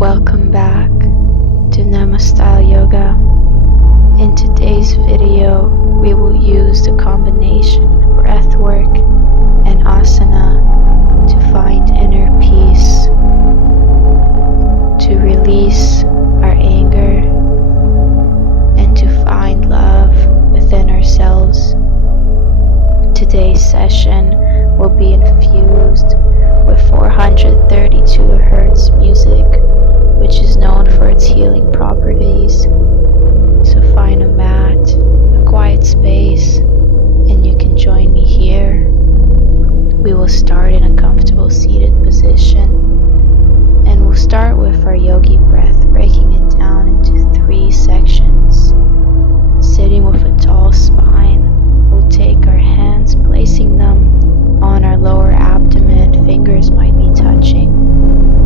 Welcome back to Nema style yoga. In today's video, we will use the combination of breathwork and asana to find inner peace, to release our anger, and to find love within ourselves. Today's session will be infused with 432 Hz music, which is known for its healing properties. So find a mat, a quiet space, and you can join me here. We will start in a comfortable seated position, and we'll start with our Yogic Breath, breaking it down into 3 sections. Sitting with a tall spine, we'll take our hands, placing them on our lower abdomen. Fingers might be touching.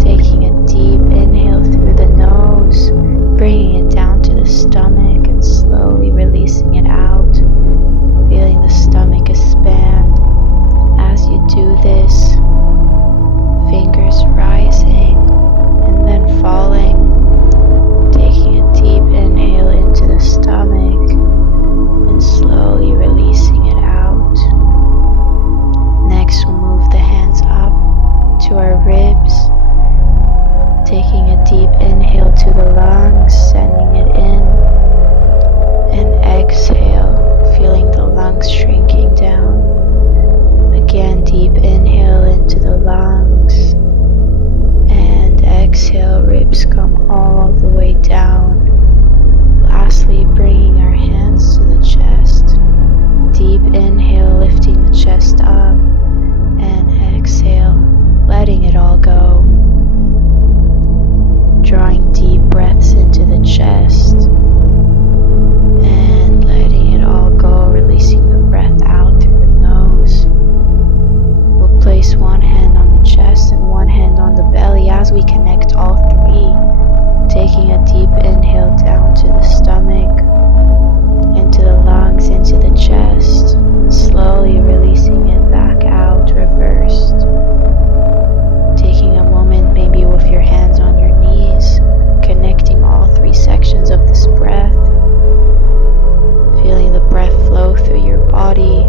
Taking a deep inhale through the nose, bringing it down to the stomach and slowly releasing it out, feeling the stomach expand. As you do this, fingers rising and then falling, taking a deep inhale into the stomach and slowly releasing it out. Next, we'll move the hands up to our ribs, taking a deep inhale to the lungs, sending it in, and exhale, feeling the lungs shrinking down. Again, deep inhale into the lungs, and exhale, ribs come all the way down. Lastly, bringing our hands to the chest, deep inhale, lifting the chest up, and exhale, letting it all go. Drawing deep breaths into the chest and letting it all go, releasing the breath out through the nose. We'll place one hand on the chest and one hand on the belly as we connect all 3, taking a deep inhale down to the stomach, into the lungs, into the chest, and slowly releasing it back out, reversed. Taking a moment, maybe with your hands on your knees, connecting all 3 sections of this breath, feeling the breath flow through your body,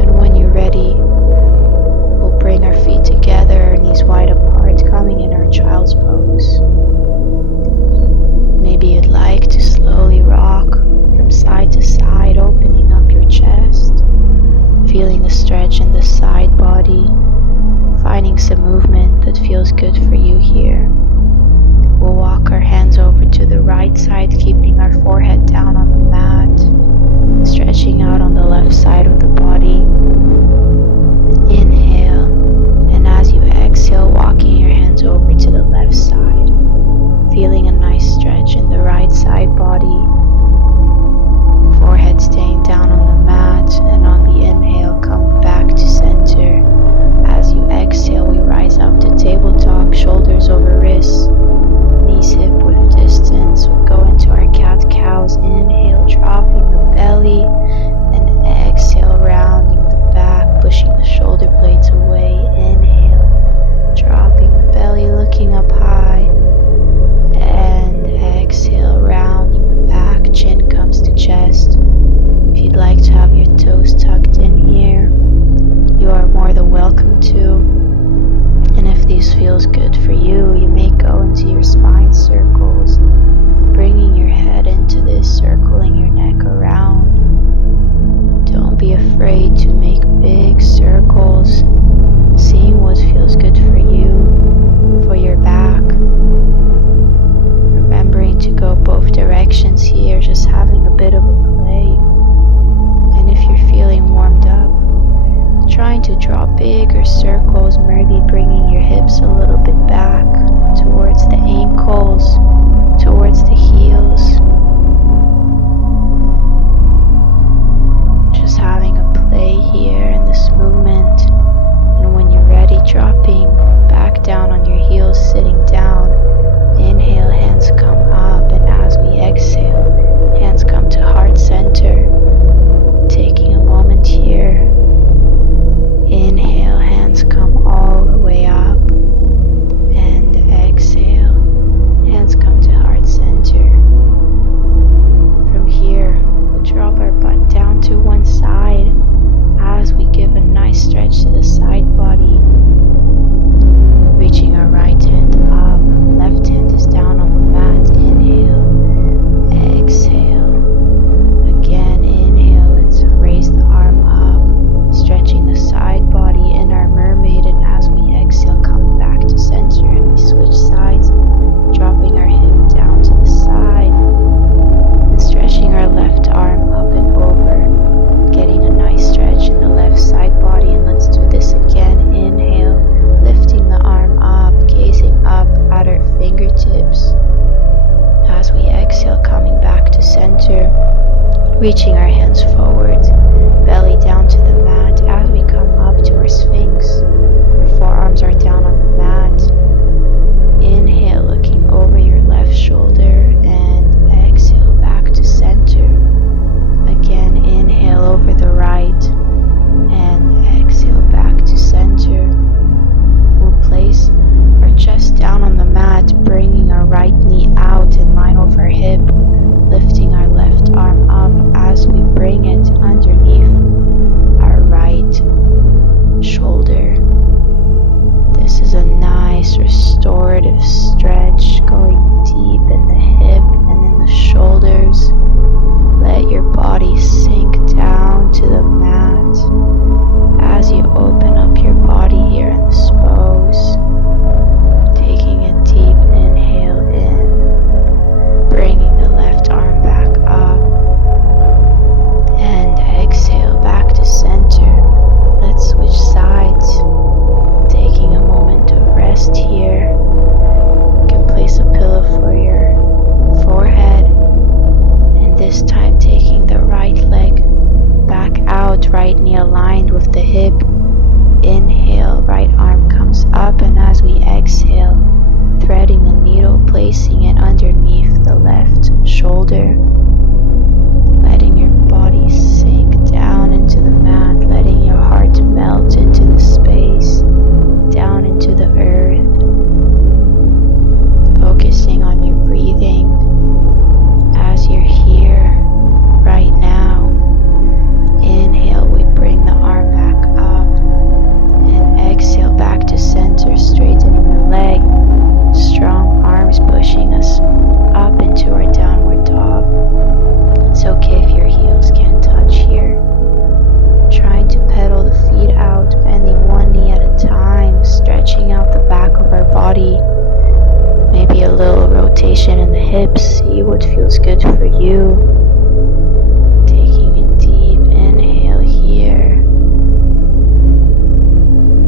and when you're ready, we'll bring our feet together, our knees wide apart, coming in our child's pose. Maybe you'd like to slowly fingertips. As we exhale, coming back to center, reaching our hands forward, belly down to the mat. As we come up to our Sphinx, our forearms are down on the mat. Inhale, looking over your left shoulder, and exhale back to center. Again, inhale over the right, and exhale back to center. We'll place our chest down on the mat, bringing our right knee out in line with our hip, lifting our left arm up as we bring it underneath our right shoulder. This is a nice restorative stretch, going deep in the hip and in the shoulders. Let your body sink down to the mat as you open up your body here in this pose. Taking a deep inhale in, bringing the left arm back up, and exhale back to center. Let's switch sides, taking a moment of rest here. You can place a pillow for your forehead, and this time taking the right leg back out, right knee aligned with the hip. Inhale, right arm comes up, and as we exhale, threading the needle, placing it underneath the left shoulder, letting your body sink down into the mat, letting your heart melt into the space, down into the earth, focusing on your breathing as you're here right now. Inhale, we bring the arm back up, and exhale back to center, straightening the leg, strong arms pushing us up into our downward dog. It's okay if your heels can't touch here. Trying to pedal the feet out, bending one knee at a time, stretching out the back of our body. Maybe a little rotation in the hips, see what feels good for you. Taking a deep inhale here,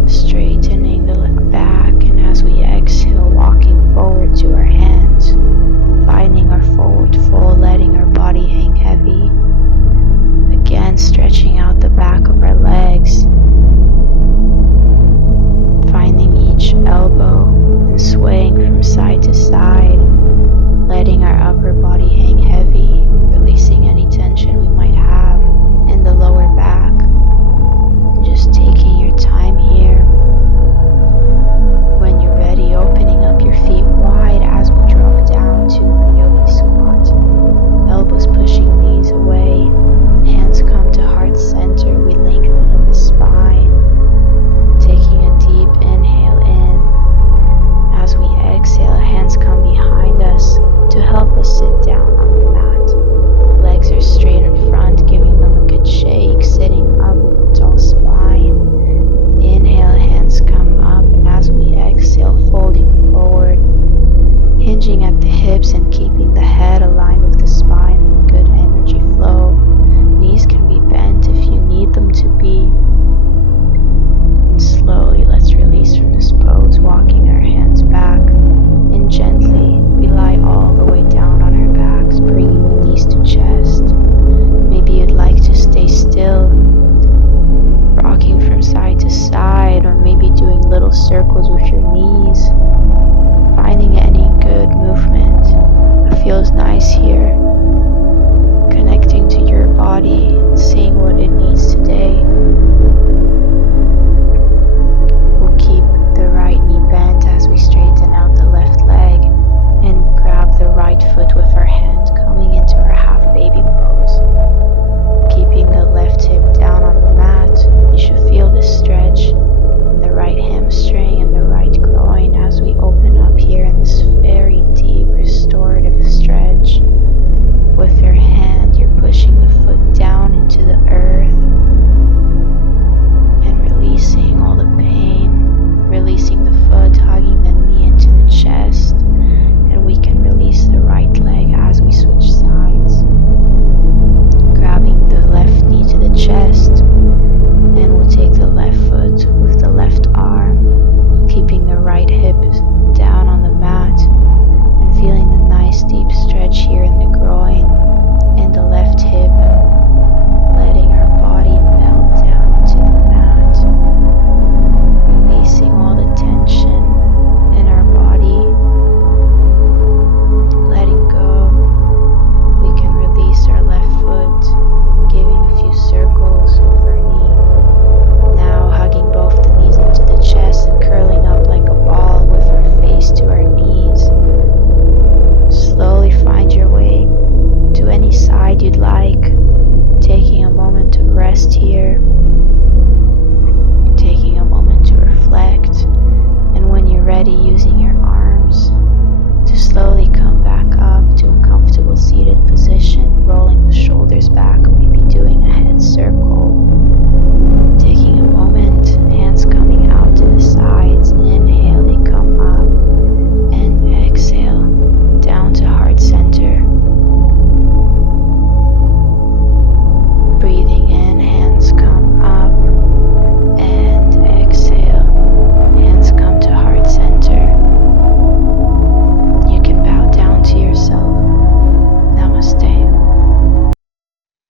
straightening the back, and as we exhale, walking forward to our hands, finding our forward fold, letting our body hang heavy. Again, stretching out the back of our legs, finding each elbow and swaying from side to side, letting our upper body hang heavy, releasing any tension we might have in the lower back, and just taking your time here. When you're ready, opening up your feet wide as we drop down to a yogi squat, elbows pushing knees away, hands come to heart center, we lengthen in the spine, taking a deep inhale in. As we exhale, hands come behind us to help us sit down on the mat. Legs are straight in front, giving them a good shake, sitting up with a tall spine. Inhale, hands come up, and as we exhale, folding forward, hinging at the hips and keeping the head aligned with the spine.